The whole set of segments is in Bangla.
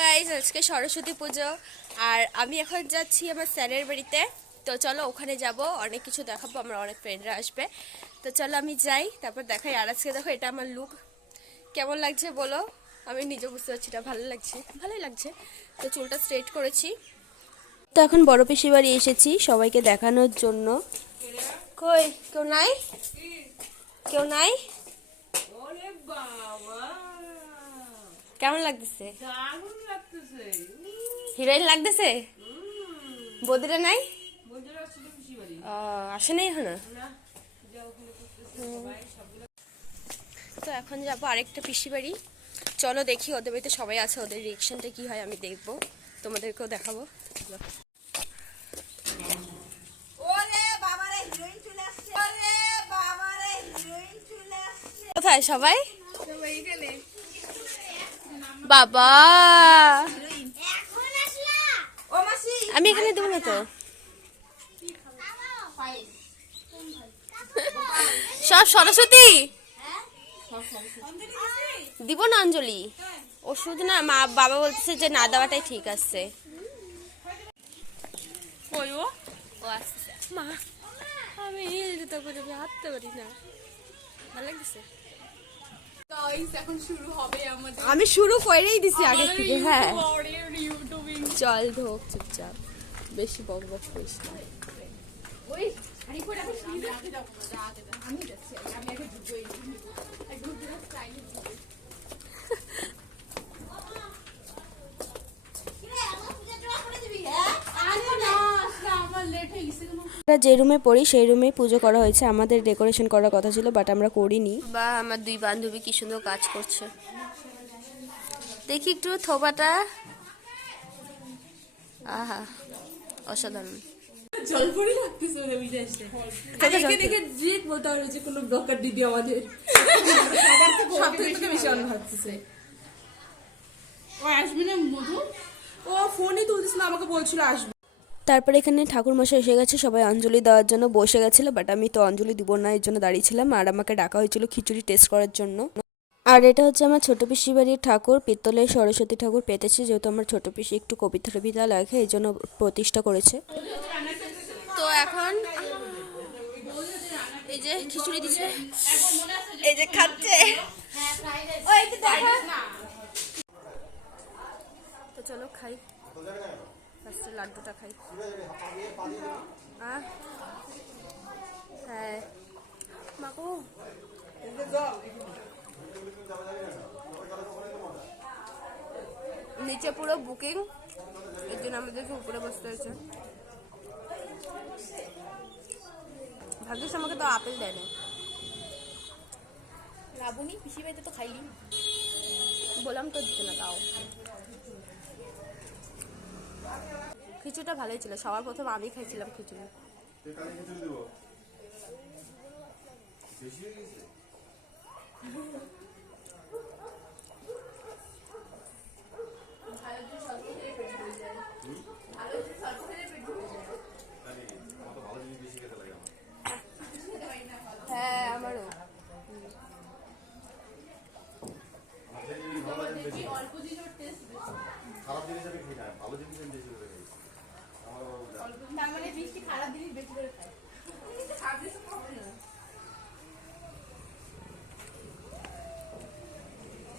গাইস, আজকে সরস্বতী পুজো আর আমি এখন যাচ্ছি আমার স্যারের বাড়িতে। তো চলো ওখানে যাব, অনেক কিছু দেখাবো, আমরা অনেক ফ্রেন্ডরা আসবে। তো চলো আমি যাই, তারপর দেখাই। আর আজকে দেখো এটা আমার লুক, কেমন লাগছে বলো? আমি নিজে বুঝতে পারছি না, ভালো লাগছে, ভালোই লাগছে। তো চুলটা স্ট্রেট করেছি। তো এখন বড় পিসি বাড়ি এসেছি সবাইকে দেখানোর জন্য। কই কেউ নাই? কেউ নাই? কেমন লাগতেছে? হিরোইন লাগতেছে? বদিরা নাই? আসে নাই এখনো? তো এখন যাবো আরেকটা পিসি বাড়ি। চলো দেখি, ওদের বাড়িতে সবাই আছে, ওদের রিঅ্যাকশনটা কি হয় আমি দেখবো, তোমাদেরকেও দেখাবো। কোথায় সবাই? বাবা আমি এখানে দেবো না তো। সব সরস্বতী দিব না অঞ্জলি, ও শুধু না, মা বাবা বলতেছে যে না দেওয়াটাই ঠিক আছে। মা আমি হাঁটতে পারি না, ভালো লাগছে। আমি শুরু করেই দিছি আগে থেকে। হ্যাঁ চল ঢোক চুপচাপ, বেশি বক বক করিস না। আমরা যে রুমে পড়ি সেই রুমে পুজো করা হয়েছে, আমাদের ডেকোরেশন করার কথা ছিল বাট আমরা করিনি। বা আমার দুই বান্ধবী কি সুন্দর কাজ করছে, দেখি একটু থোপাটা। আহা অসাধারণ। জলপরি লাগতেছে ওদের বিদেশে। আর এখানে দেখে জিত বলতে হবে যে কোনো ব্লকার দিদি আমাদের সবথেকে বেশি আনন্দ হচ্ছে। ও আসবে না মধু, ও ফোনই তুলতেছ না, আমাকে বলছিল আসবে। তারপরে এখানে ঠাকুর মশাই এসে গেছে, সবাই অঞ্জলি দেওয়ার জন্য বসে গেছিলো, বাট আমি তো অঞ্জলি দিব না, এর জন্য দাঁড়িয়েছিলাম। আর আমাকে ডাকা হয়েছিল খিচুড়ি টেস্ট করার জন্য। আর এটা হচ্ছে আমার ছোট পিসি বাড়ির ঠাকুর, পিত্তলের সরস্বতী ঠাকুর পেতেছি, যেহেতু আমার ছোট পিসি একটু কবিতা টবিতা লেখে, এই জন্য প্রতিষ্ঠা করেছে। তো এখন এই যে খিচুড়ি দিচ্ছে, এই যে খাচ্ছে। তো চলো খাই, ফার্স্টে লাড্ডুটা খাই। হ্যাঁ মাকো নিচে পুরো বুকিং, এর জন্য আমাদেরকে উপরে বসতে হয়েছে। ভাগ্যিস আমাকে তো আপেল দেয় না। লাবণী পিসি বাড়িতে তো খাইলি, বললাম তো দিতে না, তাও খিচুড়িটা ভালোই ছিল। সবার প্রথম আমি খাইছিলাম খিচুড়ি। হ্যাঁ আমারও।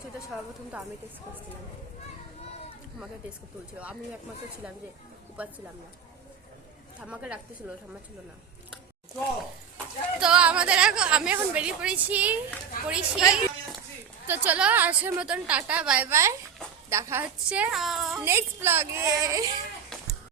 সেটা সর্বপ্রথম তো আমি টেস্ট করছিলাম, আমাকে টেস্ট করতে বলছিল। আমি একমাত্র ছিলাম যে উপাস ছিলাম না, ঠাম্মাকে রাখতেছিল, ঠাম্মা ছিল না। তো আমাদের আমি এখন বেরিয়ে পড়েছি। তো চলো আজকের মতন টাটা, বাই বাই, দেখা হচ্ছে নেক্সট ব্লগে।